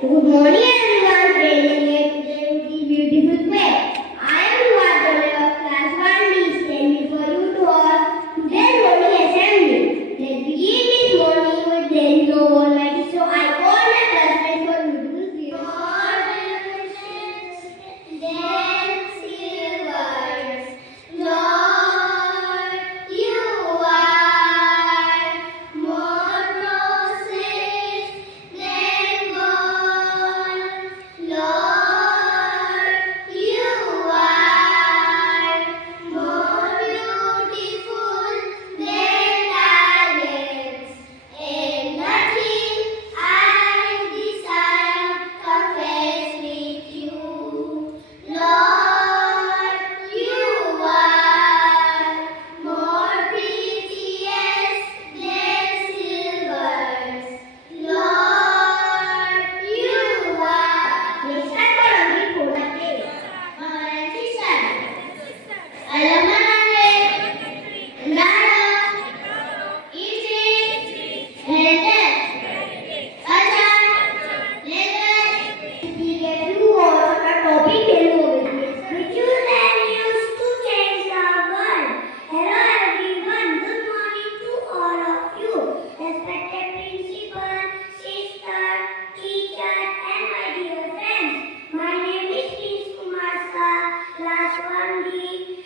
Good morning everyone, training in this beautiful way. I am Yuvatole of class 1D standing for you to all today's morning assembly. Let's begin this morning with there is no Almighty, so I call my classmates for beautiful prayer.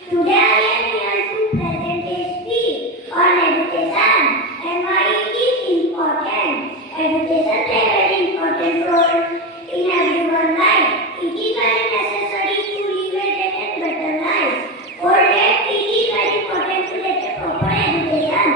Today I am here to present a speech on education and why it is important. Education plays a very important role in everyone's life. It is very necessary to live a better life. For that, it is very important to get a proper education.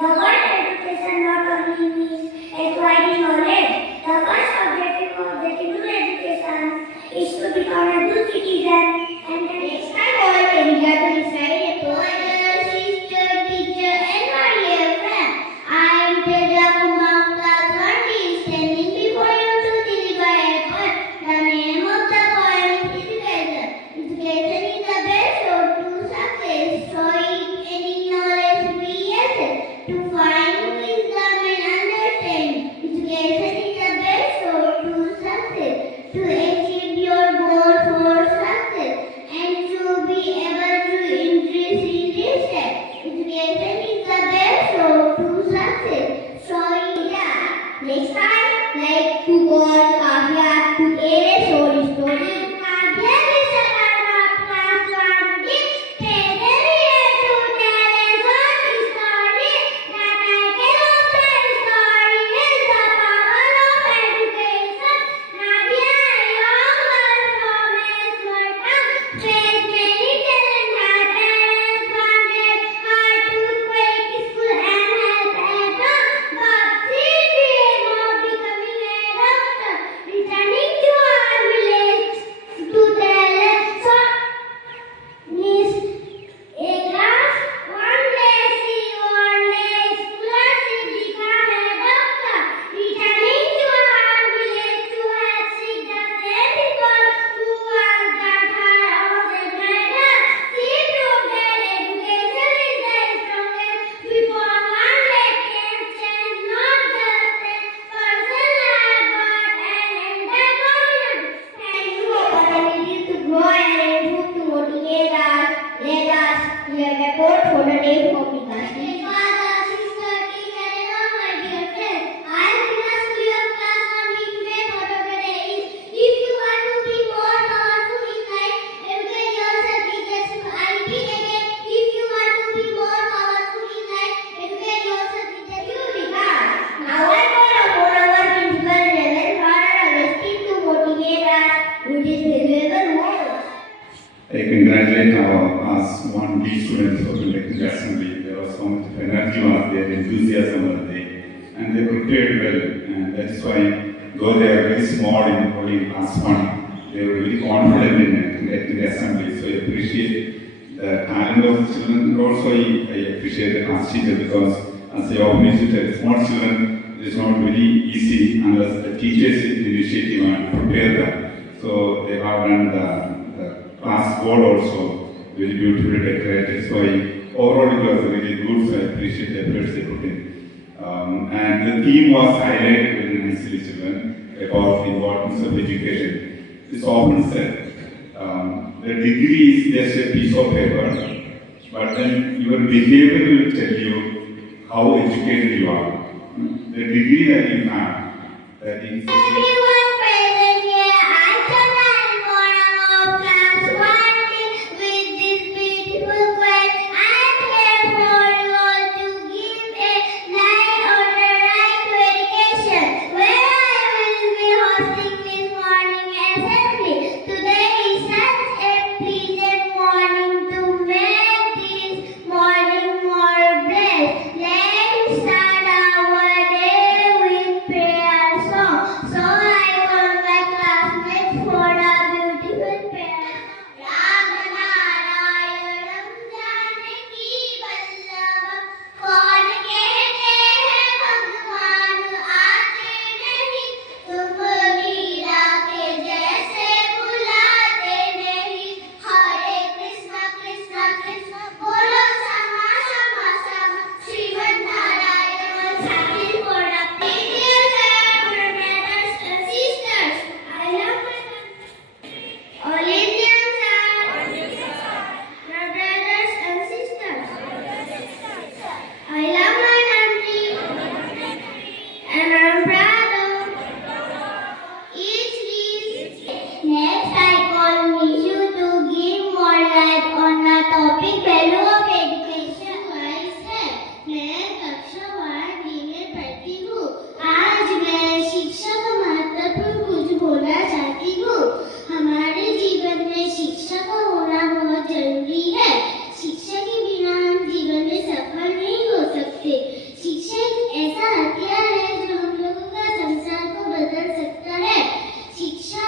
The word education not only means acquiring knowledge. The first objective of getting good education is to become a good citizen. And the next time all India to decide a brother, sister, teacher, and my dear friend. I am Teja Kumar, class 1D, standing before you to deliver a poem. The name of the poem is Education. Education is the best road to success. Showing any knowledge we access to find wisdom and understand. Education is the best road to success. To achieve your goal for success. And to be able to increase in this step. Education is the best road to success. So yeah, next time, like to call Kavya to air a story. Kavya is a part of class 1D. Here to tell a short story that I cannot tell story is the power of education. Nadia, a young girl from a small town, faced many challenges. Her parents wanted her to quit school and help at home, but she dreamed of becoming a doctor. Returning to her village to tell a short news. A class one day she wanted scholarship become a doctor. Returning to her village to help seek the same people who had got her out a murder. She proved that education is the strongest weapon one day can change not just a person's life but an entire community. Thank you opportunity to grow and improve to motivate us. Let us hear the quote for the day of Vikas. Father, sister, teacher, and all my dear friends, I am Vikas Surya of class 1D. Today quote of the day is: if you want to be more powerful in life, educate yourself. Teachers, I repeat again, if you want to be more powerful in life, educate yourself. Teachers, you Vikas. Now I call upon our principal Reverend Father Agustin to motivate us with his valuable words. I congratulate our class 1B students for conducting the assembly. There was so much of energy was there, enthusiasm was there, and they prepared well. And that is why, though they are very small in only class 1, they were very confident in conducting the assembly. So I appreciate the talent of the children, and also I appreciate the class teacher, because as I often used to tell small children, it is not very easy unless the teachers take the initiative and prepare them. So they have done the class board also very beautifully decorated. So overall it was really good. So I appreciate the efforts they put in. And the theme was highlighted very nicely, children. about the importance of education. It's often said the degree is just a piece of paper, but then your behavior will tell you how educated you are. The degree that you have, that is. Everyone present here, I turn and class 1 with this beautiful quote. I am here for you all to give a light on the right to education, where I will be hosting this morning assembly. Today is such a pleasant morning to make this morning more blessed. Let's start our day with prayer song. So I call my classmates for a beautiful prayer. Ram Narayanam Janaki Vallabham कौन कहते हैं भगवान आते नहीं तुम मीरा के जैसे बुलाते नहीं हरे कृष्ण कृष्ण कृष्ण बोलो समा समा समा श्रीमद् नारायण साखी for the dear brothers and sisters. I love my all Indians my brothers and sisters. I love my country and I'm proud of each leaf. Next, I call Nishu to give more light on the topic value of education. Wise है, मैं कक्षा 1 में पढ़ती हूँ. आज मैं शिक्षा का महत्वपूर्ण कुछ बोलना चाहती हूँ. हमारे जीवन में शिक्षा का होना बहुत जरूरी है. शिक्षा के बिना हम जीवन में सफल नहीं हो सकते. शिक्षा एक ऐसा हथियार है जो हम लोगों का संसार को बदल सकता है. शिक्षा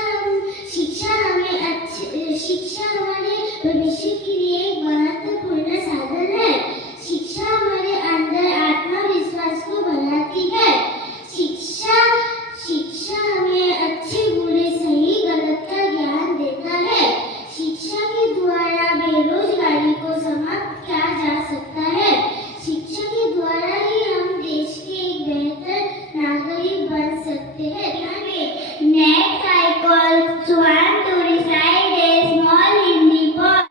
हमारे भविष्य के लिए एक महत्वपूर्ण साधन है. शिक्षा हमारे अंदर आत्मविश्वास को बढ़ाती है. शिक्षा हमें अच्छे बुरे सही गलत का ज्ञान देता है. शिक्षा के द्वारा बेरोजगारी को समाप्त किया जा सकता है. शिक्षा के द्वारा ही हम देश के एक बेहतर नागरिक बन सकते हैं. Next, I call Swan to recite a small Hindi poem.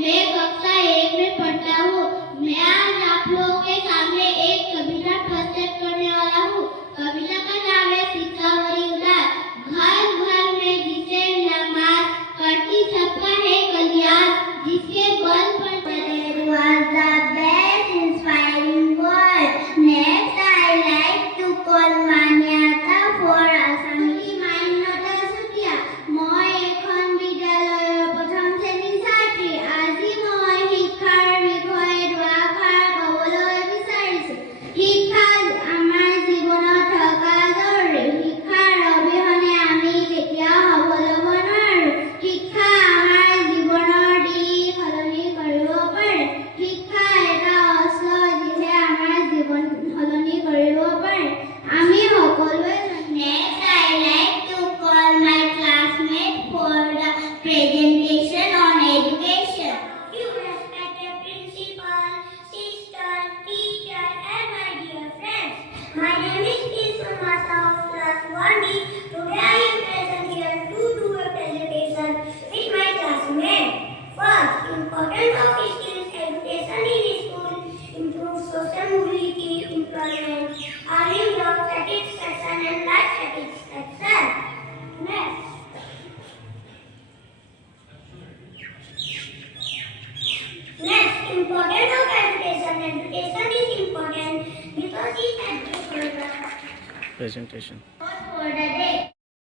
मैं कक्षा 1 में पढ़ता हूँ. मैं आज आप लोगों के सामने एक कविता प्रस्तुत करने वाला हूँ. कविता का नाम है सीतावरी उदास. घर घर में जिसे नमाज करती सबका है कल्याण, जिसके बल पर was the best inspiring word. Next, I like to call Manyata for assembly মান্যতা সুতিয়া. মই এখন বিদ্যালয়ৰ প্ৰথম শ্ৰেণীৰ ছাত্ৰী. আজি মই শিক্ষাৰ বিষয়ে দুআষাৰ ক'বলৈ বিচাৰিছো. শিক্ষা আমাৰ জীৱনত থকা জৰুৰী. শিক্ষাৰ অবিহনে আমি কেতিয়াও সফল হ'ব নোৱাৰো. শিক্ষা আমাৰ জীৱনৰ দিশ সলনি কৰিব পাৰে. শিক্ষা এটা অস্ত্ৰ যিয়ে আমাৰ জীৱন সলনি কৰিব পাৰে. আমি সকলোৱে Next, I like to call my classmates for the presentation on education. You respected principal, sister, teacher, and my dear friends. My name is Kishu Mata of class 1D. Today I am present here to do a presentation with my classmates. First, importance of skills education in school improves social mobility, employment, early job satisfaction, and life satisfaction. Next. Importance of education. Education is important because it educates the presentation. for the day.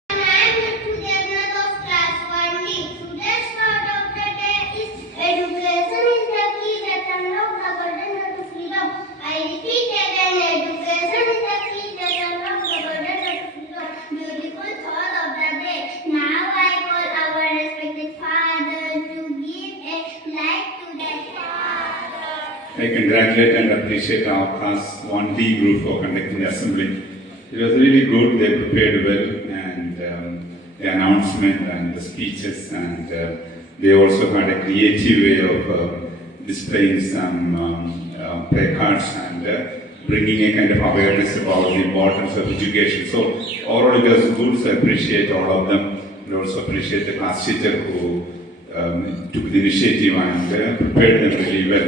I am Devanand of class 1D. Today's word of the day is education is the key that unlocks the golden door to freedom. I repeat again, education is the key that unlocks the golden door to freedom. Beautiful thought of the day. Now I call our respected father to give a light to that father. I congratulate and appreciate our class 1D group for conducting the assembly. It was really good. They prepared well, and the announcement and the speeches, and they also had a creative way of displaying some placards and bringing a kind of awareness about the importance of education. So overall it was good, so I appreciate all of them, and also appreciate the class teacher who took the initiative and prepared them really well.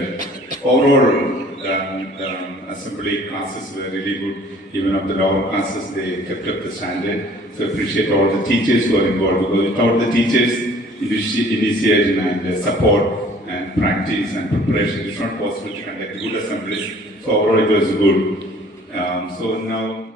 Overall, the assembly classes were really good. Even of the lower classes, they kept up the standard. So I appreciate all the teachers who are involved, because without the teachers' initiation and support and practice and preparation, it's not possible to conduct good assemblies. So overall, it was good. So now